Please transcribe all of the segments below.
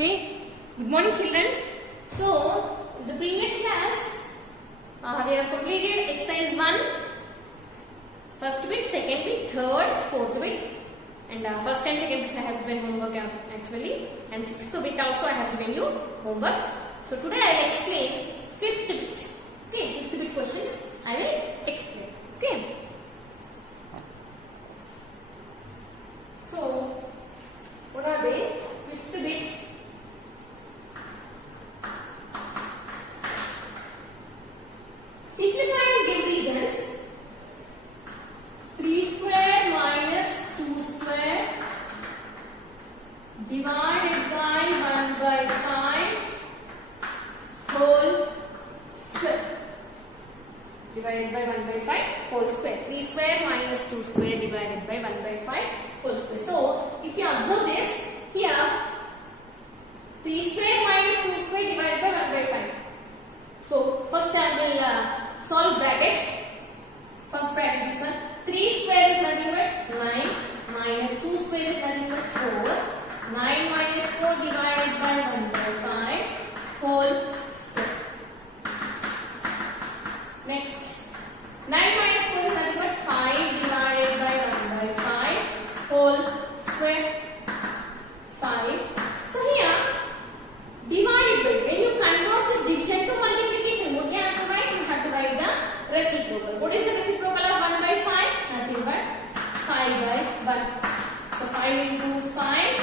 Okay, good morning children. So, in the previous class, we have completed exercise 1, first bit, second bit, third, fourth bit, and first and second bit I have given homework actually, and sixth bit also I have given you homework. So today I will explain fifth bit. Okay, fifth bit questions I will explain. Okay. So, what are they? Fifth bit. Simplify and give reasons. 3 square minus 2 square divided by 1 by 5 whole square. Divided by 1 by 5 whole square. 3 square minus 2 square divided by 1 by 5 whole square. So, if you observe this, here 3 square minus 2 square divided by 1 by 5. So, first I will solve brackets. First bracket is 1. 3 square is nothing but 9 minus 2 square is nothing but 4. 9 minus 4 divided by 1 by 5 whole square. Next, 9 minus 4 is nothing but 5 divided by 1 by 5 whole square. 5. So here, divided by, when you convert this division to multiplication, what you have to write? You have to write the reciprocal. What is the reciprocal of 1 by 5? Nothing but 5 by 1. So 5 into 5,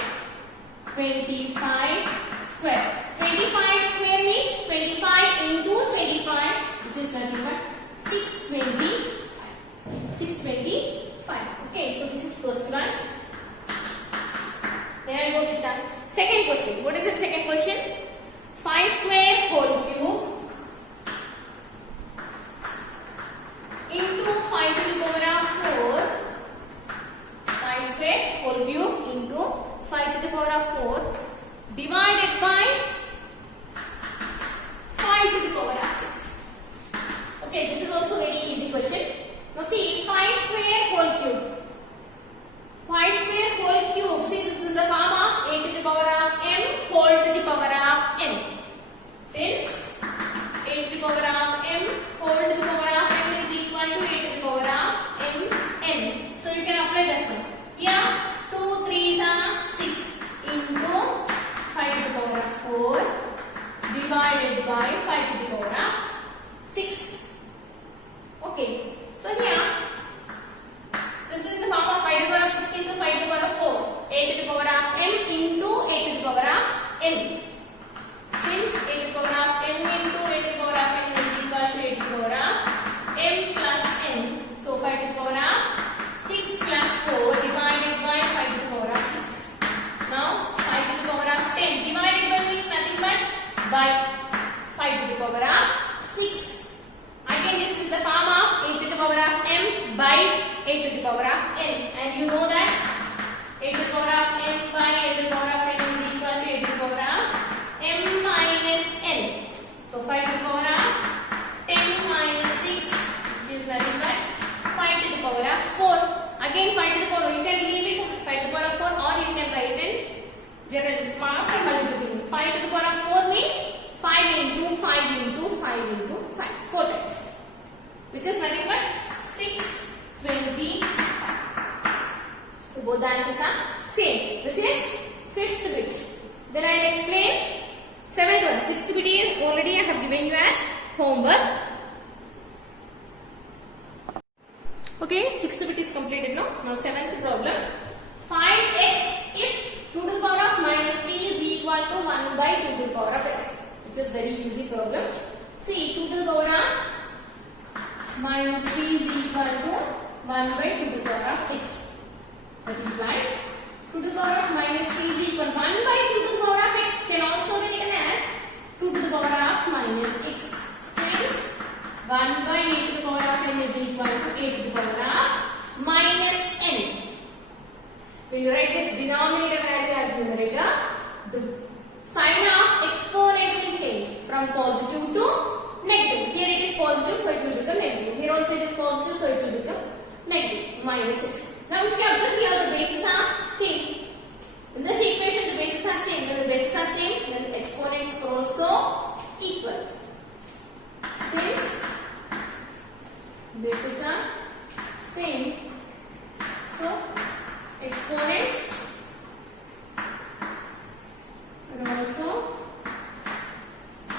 25 square. 25 square means 25 into 25, which is nothing but 625. 625. Okay, so this is first one. Then I go with the second question. What is the second question? 5 square whole cube into 5 to the power of 4. 5 square whole cube into 5 to the power of 4 divided by 5 to the power of 6. Okay, this is also very easy question. Now see, 5 square whole cube. 5 square whole cube. See, this is in the form of a to the power of m whole to the power of n. Since a to the power of m whole to the power of n is equal to a to the power of m n. So you can apply this one. Here 2 3s are 6 into 5 to the power of 4 divided by 5 to the power of 6. Okay. So here this is the form of 5 to the power of 6 into 5 to the power of 4. A to the power of m into a to the power of n. Since a to the power of m into a to the power of n is equal to a to the power of m plus n. So 5 to the power of 6 plus 4 divided by 5 to the power of 6. Now 5 to the power of 10 divided by means nothing but by 5 to the power of 6. Again, this is the form of a to the power of m by a to the power of n, and you know that a to the power of m by a to the power of n is equal to a to the power of m minus n. So 5 to the power of 10 minus 6, which is nothing but 5 to the power of 4. Again 5 to the power, you can leave it 5 to the power of 4 or you can write in general after multiplication. 5 to the power of 4 means 5 into 5 into 5 into 5, 4 times, which is nothing but 625. So both the answers are same. This is fifth bit. Then I will explain seventh one. Sixth bit is already I have given you as homework. Okay, sixth bit is completed now. Now seventh problem. Find x if 2 to the power of minus 3 is equal to 1 by 2 to the power of x. Which is very easy problem. See, 2 to the power of minus 3 is equal to 1 by 2 to the power of x. That implies 2 to the power of minus 3 is equal to 1 by 2 to the power of x can also be written as 2 to the power of minus x. Since 1 by a to the power of n is equal to a to the power of minus n. When you write this denominator value as numerator, the sign of exponent will change from positive to negative. Here it is positive, so it will become negative. Here also it is positive, so it will become negative, minus x. Now if you observe here, the bases are same. In this equation, the bases are same, then the bases are same, then the exponents are also equal. Since bases are same, so exponents are also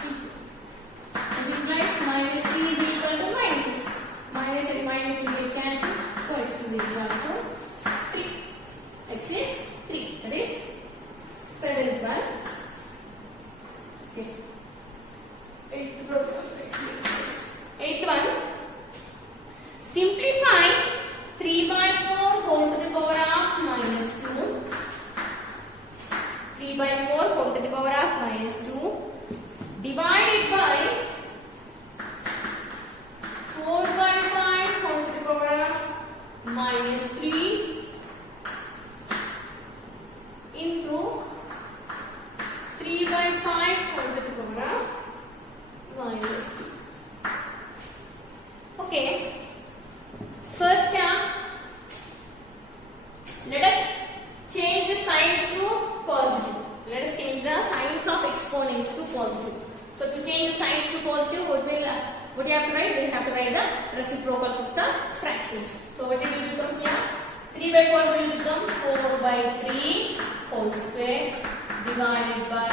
equal. It implies minus 3 is equal to minus 6. Minus and minus will get cancelled. So x is equal to 3. X is 3. That is 7th one. Okay. 8th one. Simplify 3 by 4 whole to the power of minus 2. 3 by 4 whole to the power of minus 2. Divided by 4 by 5 whole to the power of minus 3 into 3 by 5 whole to the power of minus 3. Okay. First let us change the signs to positive. Let us change the signs of exponents to positive. So to change the signs to positive, what do you have to write? We have to write the reciprocals of the fractions. So what it will become here? 3 by 4 will become 4 by 3 whole square divided by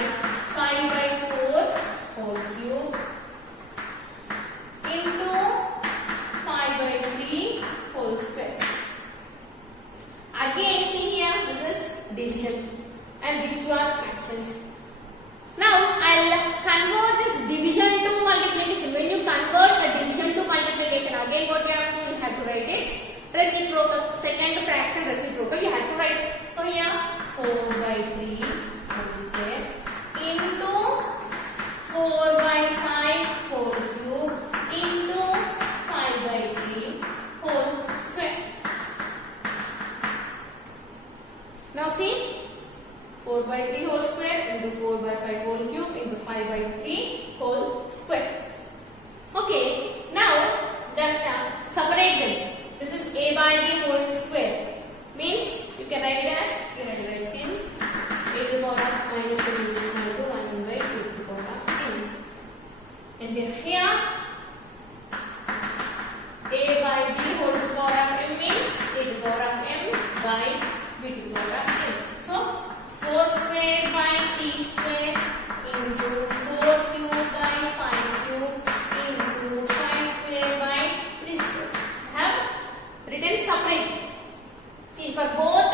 5 by 4 whole cube into 5 by 3 whole square. Again, see here, this is division and these two are fractions. Now, I'll convert this division to multiplication. When you convert a division to multiplication, again what you have to do, you have to write its reciprocal. Second fraction reciprocal, you have to write. So here, 4 by 3 whole square into 4 by 5 whole cube into 5 by 3 whole square. Now see, 4 by 3 whole square into 4 by 5 whole cube into 5 by 3 whole square. Okay, now just separate them. This is a by b whole square. Means you can write it as, since a to the power of minus n is equal to 1 by 2 to the power of n. And here a by b whole to the power of m means a to the power of m by b to the power of m. So 4 square by 3 square into 4 cube by 5 cube into 5 square by 3 square. I have written separately. See, for both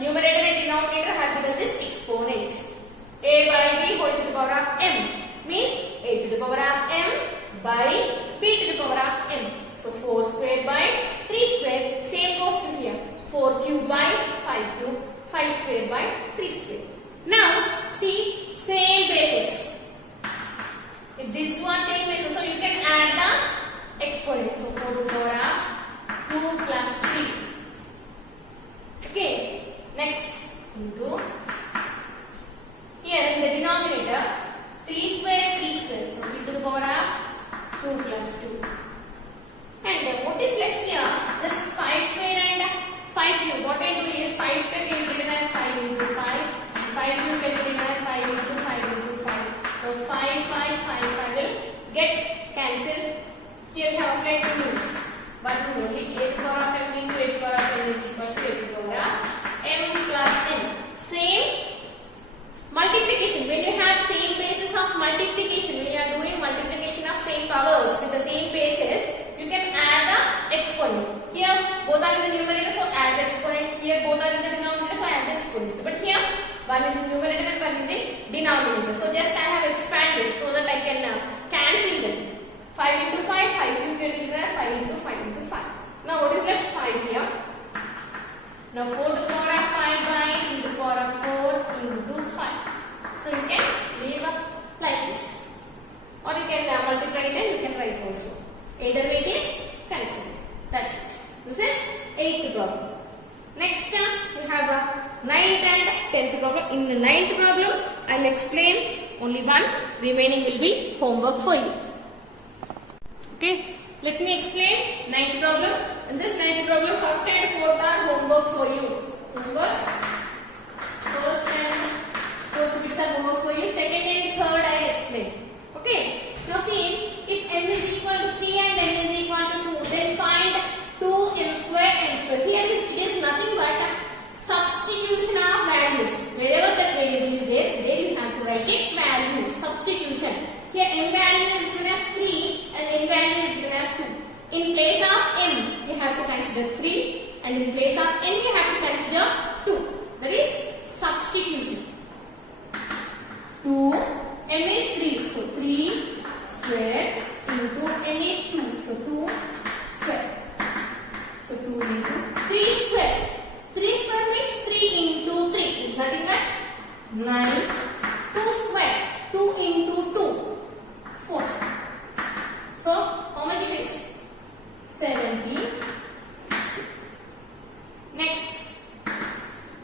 numerator and denominator I have given this exponent. A by b whole to the power of m means a to the power of m by b to the power of m. So 4 square by 3 square, same goes to here. 4 cube by 5 cube, 5 square by 3 square. Now, see, same basis. If these two are same basis, so you can add the exponents. So 4 to the power of 2 plus 3. Okay, next into here in the denominator 3 square 3 square. So 3 to the power of 2 plus 2. And what is left here? This 5 square and 5 cube. What I do is 5 square can be written as 5 into 5. 5 cube can be written as 5 into 5 into 5. So 5, 5, 5, 5 will get cancelled. Here we have applied two rules. One rule only, a to the power of m into a to the power of n is equal to a to the power of m plus n. Same multiplication. When you have same basis of multiplication, when you are doing multiplication of same powers with the same basis, you can add the exponents. Here both are in the numerator, so add the exponents. Here both are in the denominator, so add the exponents. But here one is in numerator and one is in denominator. So just I have expanded so that I can cancel them. 5 into 5, 5 cube can be written as 5 into 5 into 5. Now what is left? 5 here. Now 4 to the power of 5 by into the power of 4 into 5. So you can leave up like this. Or you can multiply it and you can write also. Either way it is correct. That's it. This is 8th problem. Next we have a 9th and 10th problem. In the 9th problem, I will explain only one. Remaining will be homework for you. Okay. Let me explain 9th problem. In this 9th problem, first and fourth are homework for you. Homework. First and Both bits are homework for you. Second and third I explain. Okay. Now see, if m is equal to 3 and n is equal to 2, then find 2m square n square. Here it is nothing but substitution of values. Wherever that variable is there you have to write its value. Substitution. Here m value is given as 3 and n value is given as 2. In place of m, you have to consider 3 and in place of n, you have to consider 2. That is substitution. 2, m is 3, so 3 square into n is 2, so 2 square. So 2 into 3 square. 3 square means 3 into 3 is nothing but 9. 2 square, 2 into 2, 4. So how much it is? 70. Next,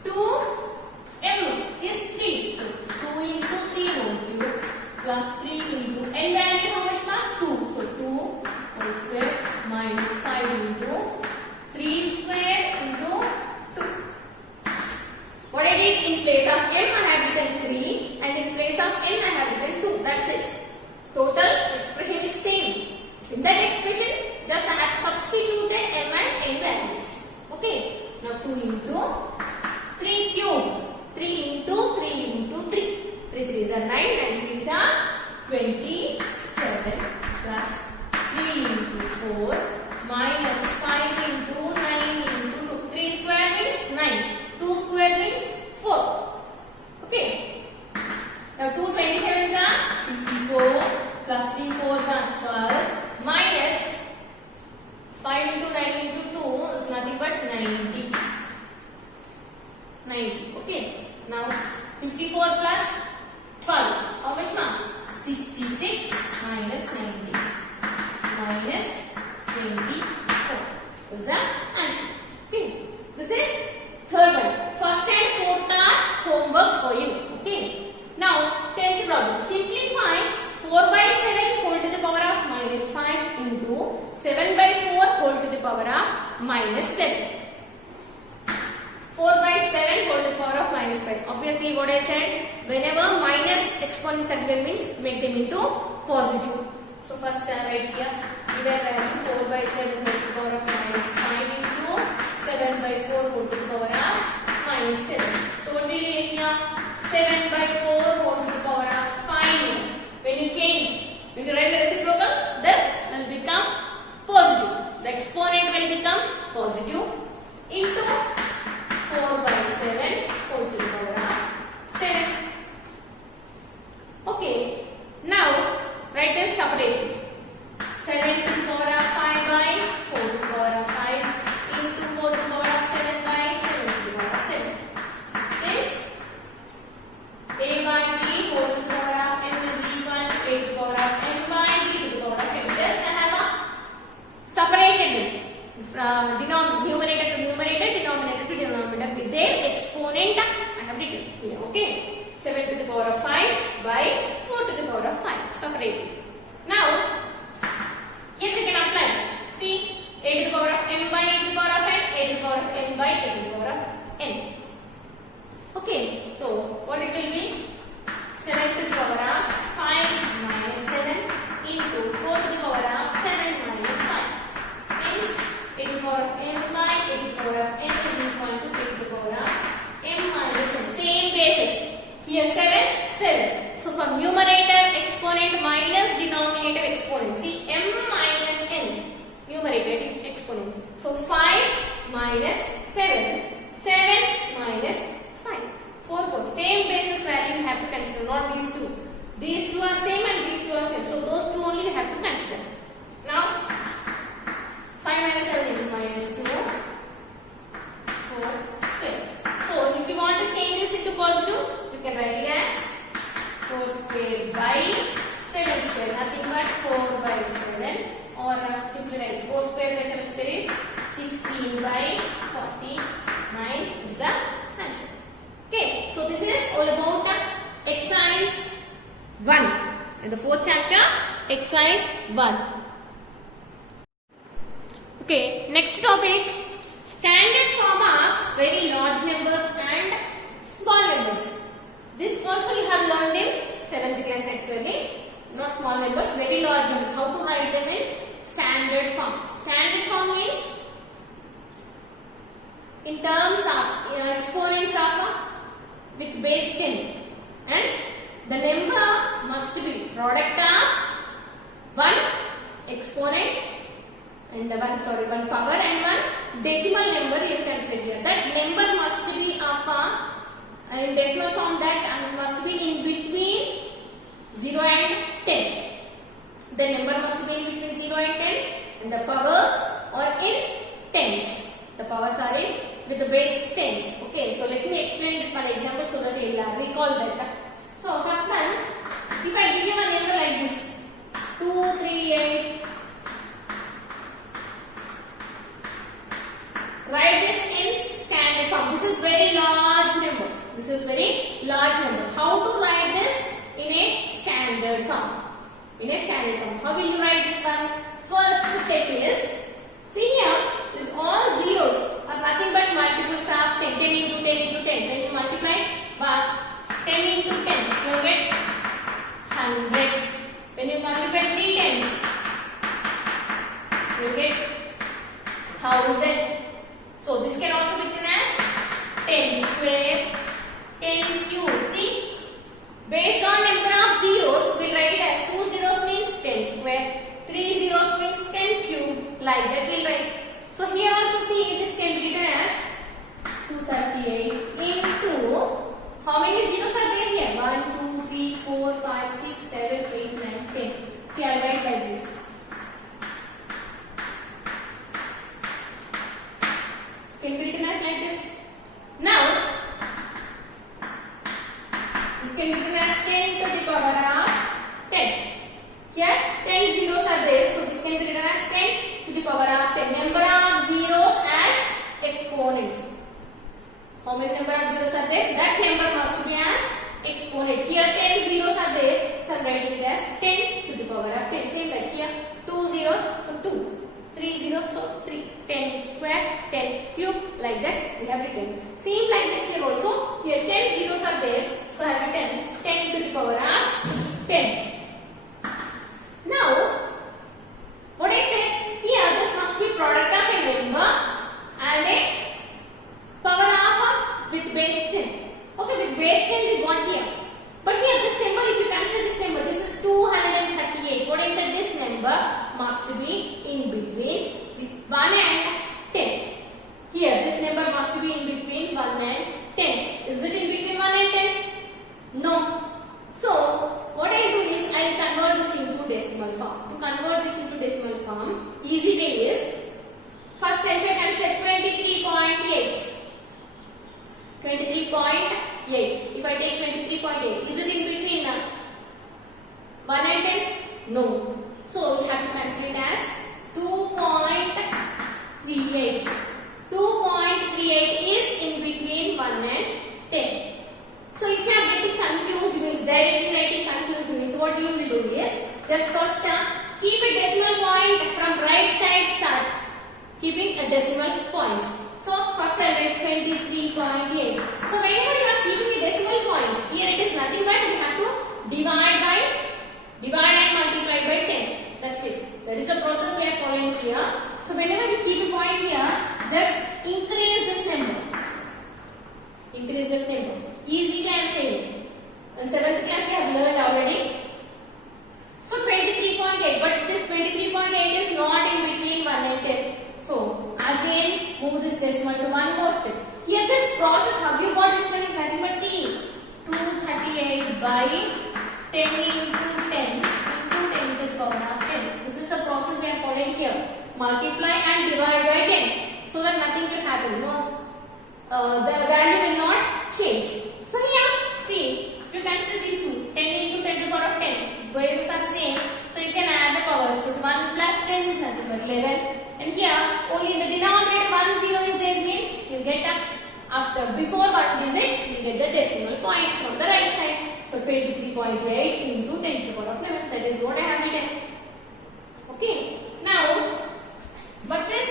2m is 3. So 2 into 3 whole cube plus 3 into n value is how much? 2. So 2 whole square minus 5 into 3 square into 2. What I did, in place of m I have written 3 and in place of n I have written 2. That's it. Total expression is same. In that expression, just I have substituted m and n values. Okay. Now 2 into 3 cube. 3 into 3 into 3. 3 3s are 9, 9 3s are 27 plus 3 into 4 minus 5 into 9 into 2. 3 square means 9. 2 square means 4. Okay. Now 2 27s are 54 plus 3 4s are 12 minus 5 into 9 into 2 is nothing but 90. 90. Okay. Now 54 plus 12. How much now? 66 minus 90 minus 24. Is that answer? Okay. This is third one. First and fourth are homework for you. Okay. Now 10th problem. Simplify 4 by 7 whole to the power of minus 5 into 7 by 4 whole to the power of minus 7. 4 by 7 whole to the power of minus 5. Obviously what I said, whenever minus exponents are given means make them into positive. So first I write here, either value 4 by 7 whole to the power of minus 5 into 7 by 4 whole to the power of minus 7. So what will you get here? 7 by 4 whole to the power of 5. When you change, when you write the reciprocal, this will become positive. The exponent will become positive into 4 by 7 whole to the power of 7. Okay. Now write them separately. 7 to the power of 5 by 4 to the power of 5 into 4 to the power of 7 by 7 to the power of 7. Since a by b whole to the power of m is equal to a to the power of m by b to the power of m. Just I have a separated them from numerator to numerator, denominator to denominator with their exponent. I have written here. Okay. 7 to the power of 5 by 4 to the power of 5 separately. Now here we can apply. See, a to the power of m by a to the power of n, a to the power of m by a to the power of n. Okay, so what it will be? 7 to the power of 5 minus 7 into 4 to the power of 7 minus 5. Since a to the power of m by a to the power of n is equal to a to the power of m minus n. Same basis. Here 7, 7. So for numerator exponent minus denominator exponent. See, m minus n. Numerator exponent. So 5 minus 7. 7 minus 5. 4, 4. Same basis value you have to consider, not these two. These two are same and these two are same. So those two only you have to consider. Now 5 minus 7 is minus 2. 4 square. So if you want to change this into positive, you can write it as 4 square by 7 square. Nothing but 4 by 7. Or simply write 4 square by 7 square is 16 by 49 is the answer. Okay, so this is all about the exercise 1. In the fourth chapter, exercise 1. Okay, next topic, standard form of very large numbers and small numbers. This also you have learned in 7th class actually. Not small numbers, very large numbers. How to write them in standard form. Standard form means in terms of exponents of with base 10, and the number must be product of one exponent and one power and one decimal number you can say here. That number must be of in decimal form, that must be in between 0 and 10. The number must be in between 0 and 10 and the powers are in tens. The powers are in with the base tens. Okay, so let me explain with one example so that you will recall that. So first one, if I give you a number like this 238, write this in standard form. This is very large number. This is very large number. How to write this in a standard form? In a standard form. How will you write this one? First step is, see here, this all zeros are nothing but multiples of 10. 10 into 10 into 10. Then you multiply 10 into 10. You will get 100. When you multiply 3 tens, you will get 1000. So this can also be written as 10 square, 10 cube. See, based on number of zeros, we write it as 2 zeros means 10 square, 3 zeros means 10 cube. Like that we'll write. So here also see, this can be written as 238 into, how many zeros are there here? 1, 2, 3, 4, 5, 6, 7, 8, 9, 10. See, I'll write like this. Can be written as like this. Now, this can be written as 10 to the power of 10. Here, 10 zeros are there, so this can be written as 10 to the power of 10. Number of zeros as exponent. How many number of zeros are there? That number must be as exponent. Here, 10 zeros are there, so I am writing it as 10 to the power of 10. Same like here, 2 zeros, so 2. 3 zeros, so 3, 10 square, 10 cube, like that we have written. Same like that here also, here 10 zeros are there, so I have written 10 to the power of 10. Now, what I said, here this must be product of a number and a power of with base 10. Okay, with base 10 we got here. But here this number, if you consider this number, this is 238. What I said, this number must be in between 1 and 10. Here, this number must be in between 1 and 10. Is it in between 1 and 10? No. So, what I do is, I will convert this into decimal form. To convert this into decimal form, easy way is, first if I consider 23.8. 23.8. If I take 23.8, is it in between 1 and 10? No. So, you have to consider it as 2.38. 2.38 is in between 1 and 10. So, if you are getting confused, means directly writing confused means what you will do is, just first keep a decimal point from right side start. Keeping a decimal point. So, first I write 23.8. So, whenever you are keeping a decimal point, here it is nothing but we have to divide and multiply by 10. That's it. That is the process we are following here. So, whenever you keep a point here, just increase this number. Increase that number. Easy I am saying. In 7th class we have learned already. So, 23.8. But this 23.8 is not in between 1 and 10. So, again move this decimal to one more step. Here this process, how you got this one is nothing but see, 238 by 10 into 10 into 10 to the power of 10. This is the process we are following here. Multiply and divide by 10 so that nothing will happen. No, the value will not change. So here, see, if you consider these two, 10 into 10 to the power of 10, bases are same. So you can add the powers. So 1 plus 10 is nothing but 11. And here, only in the denominator 1 0 is there, means you get before one digit, you get the decimal point from the right side. So 23.8 into 10 to the power of 11. That is what I have written. Okay. Now, but this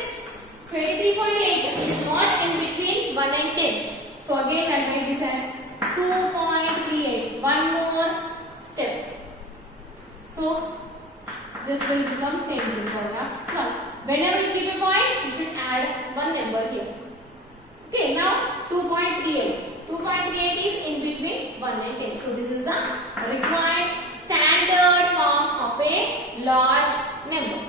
23.8 is not in between 1 and 10. So again, I will write this as 2.38 this will become 10 to the power of 12. Whenever you keep a point, you should add one number here. Okay, now 2.38. 2.38 is in between 1 and 10. So this is the required standard form of a large number.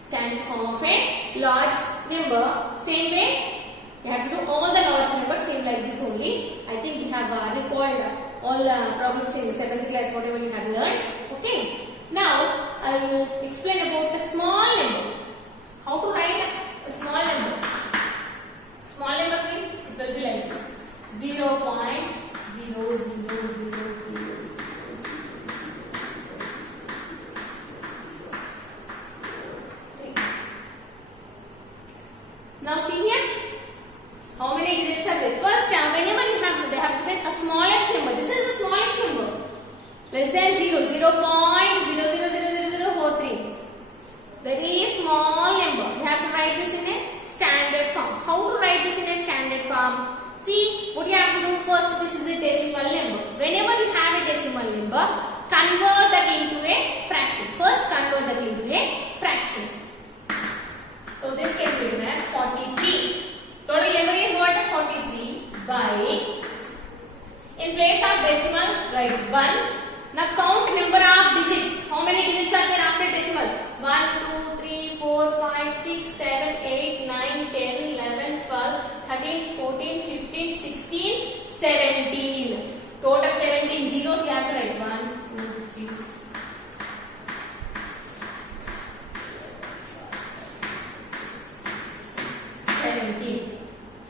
Standard form of a large number. Same way, you have to do all the large numbers same like this only. I think we have recalled all the problems in the 7th class, whatever you have learned. Okay. Now, I will explain about the small number. How to write a small number? Small number means it will be like this. 0.000000. Now see here, how many digits are there? First, whenever they have given a smallest number. This is the smallest number. Less than 0, 0.000043. Very small number. You have to write this in a standard form. How to write this in a standard form? See, what you have to do first, this is a decimal number. Whenever you have a decimal number, convert that into a fraction. First, convert that into a fraction. So this can be written as 43. Total number is what? 43 by, in place of decimal, write 1. Now count number of digits. How many digits are there after decimal? 1, 2, 3, 4, 5, 6, 7, 8, 9, 10, 11, 12, 13, 14, 15, 16, 17. Total 17 zeros you have to write. 1, 2, 3.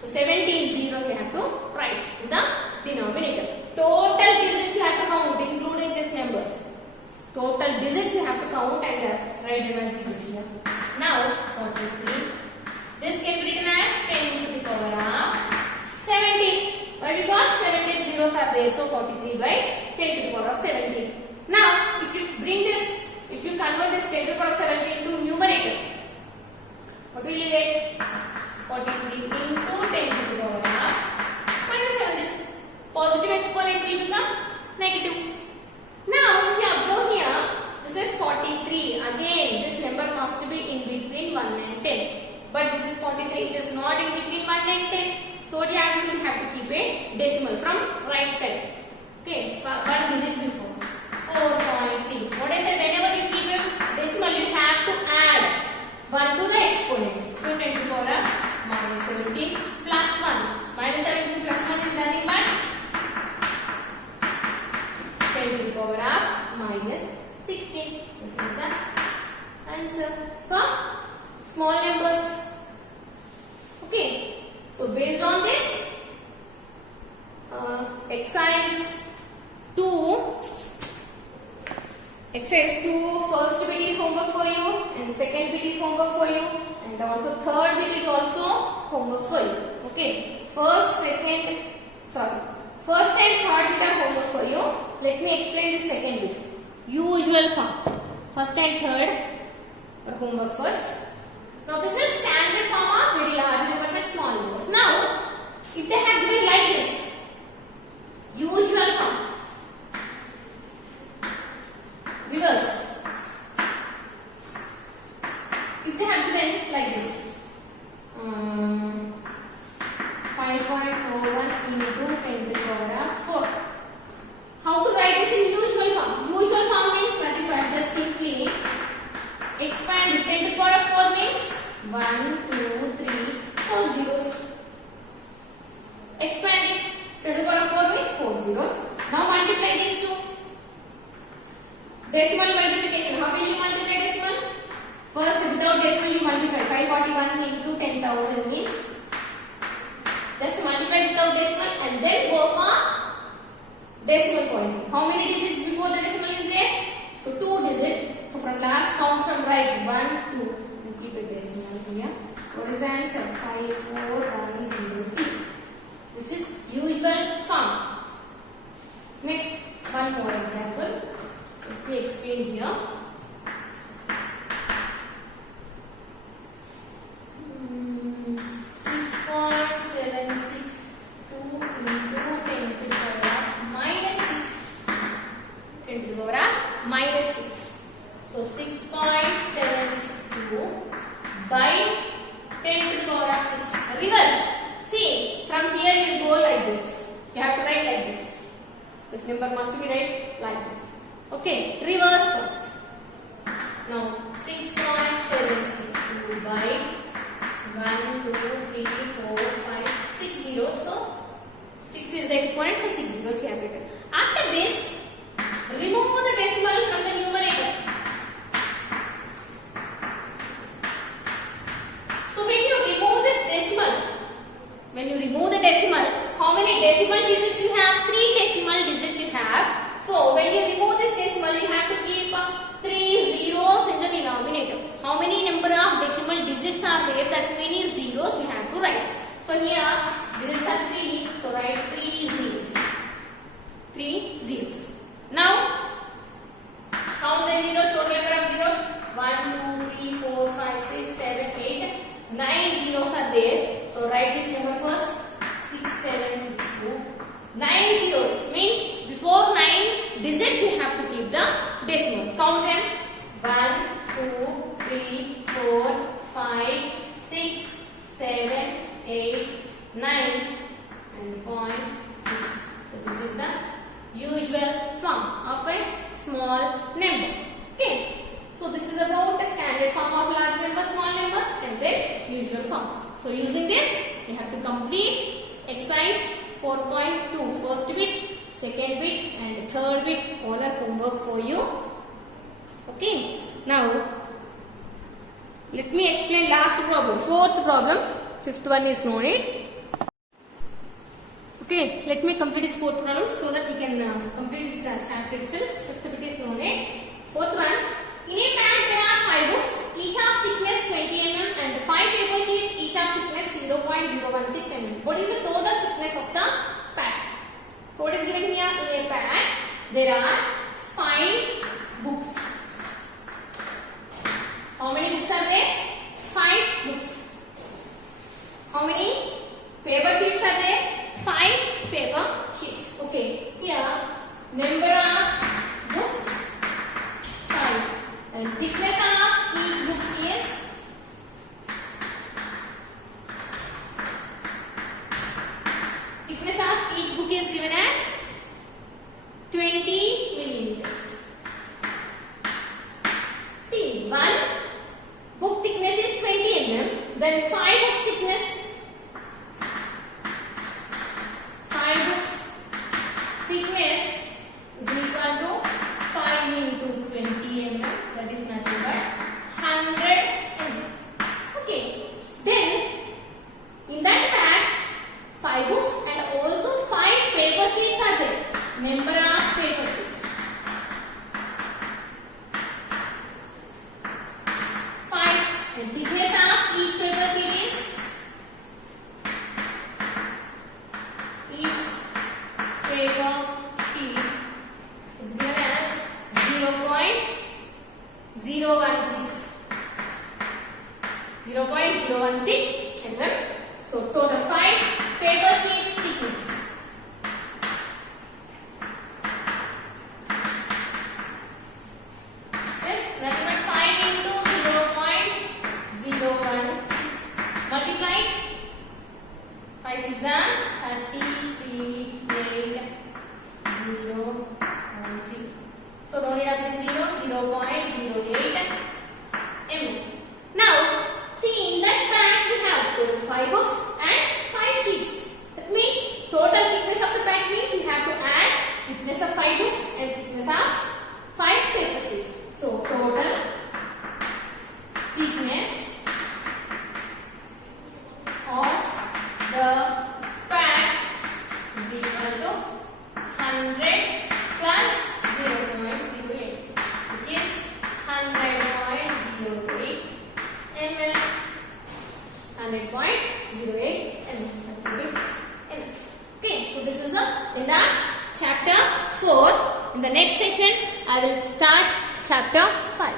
So 17 zeros you have to write in the denominator. Total digits you have to count, including these numbers. Total digits you have to count and write them as zeros here. Now 43. This can be written as 10 to the power of 17. Why? Because 17 zeros are there, so 43 by 10 to the power of 17. Now, if you bring this, if you convert this 10 to the power of 17 to numerator, what will you get? 43 into 10 to the power of -7. This positive exponent will become negative. Now, if you observe here, this is 43. Again, this number must be in between 1 and 10. But this is 43. It is not in between 1 and 10. So, what you have to do? You have to keep a decimal from right side. Okay, one digit before. 4.3. What I said, whenever you keep a decimal, you have to add 1 to the exponent. So, 10 to the power of -17 plus 1. -17 plus 1 is nothing but 10 to the power of -16. This is the answer for small numbers. Okay. So based on this, exercise 2, first bit is homework for you, and second bit is homework for you, and also third bit is also homework for you. Okay. First and third bit are homework for you. Let me explain the second bit. Usual form. First and third are homework first. Now this is standard form of very large numbers and small numbers. Now, if they have given like this, usual form, reverse. If they have given like this, 5.41 into 10 to the power of 4. How to write this in usual form? Usual form means nothing but just simply expand it. 10 to the power of 4 means 1, 2, 3, 4 zeros. Expand it. 10 to the power of 4 means 4 zeros. Now multiply these two. Decimal multiplication. How will you multiply decimal? First, without decimal you multiply. 541 into 10,000 means just multiply without decimal and then go for decimal point. How many digits before the decimal is there? So 2 digits. So from last count from right, 1, 2. And keep a decimal here. What is the answer? 54100. This is usual form. Next, one more example. Let me explain here. 6.762 into 10 to the power of -6. 10 to the power of -6. So by 10 to the power of 6. Reverse. See, from here you go like this. You have to write like this. This number must be write like this. Okay, reverse process. Now 6.762 by 1, 2, 3, 4, 5, 6 zeros. So 6 is the exponent, so 6 zeros we have written. After this, remove the decimal from the numerator. So when you remove this decimal, how many decimal digits you have? 3 decimal digits you have. So when you remove this decimal, you have to keep 3 zeros in the denominator. How many number of decimal digits are there? That many zeros you have to write. So here, digits are 3, so write 3 zeros. 3 zeros. Now, count the zeros, total number of zeros. 1, 2, 3, 4, 5, 6, 7, 8, 9 zeros are there. So write this number first. 6, 7, 6, 2. 9 zeros means before 9 digits you have to keep the decimal. Count them. 1, 2, 3, 4, 5, 6, 7, 8, 9 and point. So this is the usual form of a small number. Okay. So this is about the standard form of large numbers, small numbers and their usual form. So using this, you have to complete exercise 4.2, first bit, second bit and third bit. All are homework for you. Okay. Now, let me explain last problem, fourth problem. Fifth one is no need. Okay, let me complete this fourth problem so that we can complete this chapter itself. Fifth bit is no need. Fourth one. In a pack there are 5 books, each of thickness 20 mm and 5 paper sheets, each of thickness 0.016 mm. What is the total thickness of the pack? So what is given here? In a pack there are 5 books. How many books are there? 5 books. How many paper sheets are there? 5 paper sheets. Okay. Here number of books 5. And thickness of each book is given as 20 millimeters. See, one book thickness is 20 mm. Then 5 books thickness. 5 books thickness is equal to 5 into 20 mm. That is nothing but 100 mm. Okay. Then in that pack 5 books and also 5 paper sheets are there. Number of paper sheets 5 and thickness of each paper sheet is given as 0.016 mm. So total 5 paper sheets thickness. Yes, nothing but 5 into 0.016 multiplied 5 6 are 33 8 0 1 0. So no need of the 0.08 mm. Now see, in that pack we have total 5 books and 5 sheets. That means total thickness of the pack means we have to add thickness of 5 books and thickness of 5 paper sheets. So total thickness of the pack is equal to 100 plus 0.08, which is 100.08 mm. 100.08 mm. Okay, so this is the end of chapter 4. In the next session, I will start chapter 5.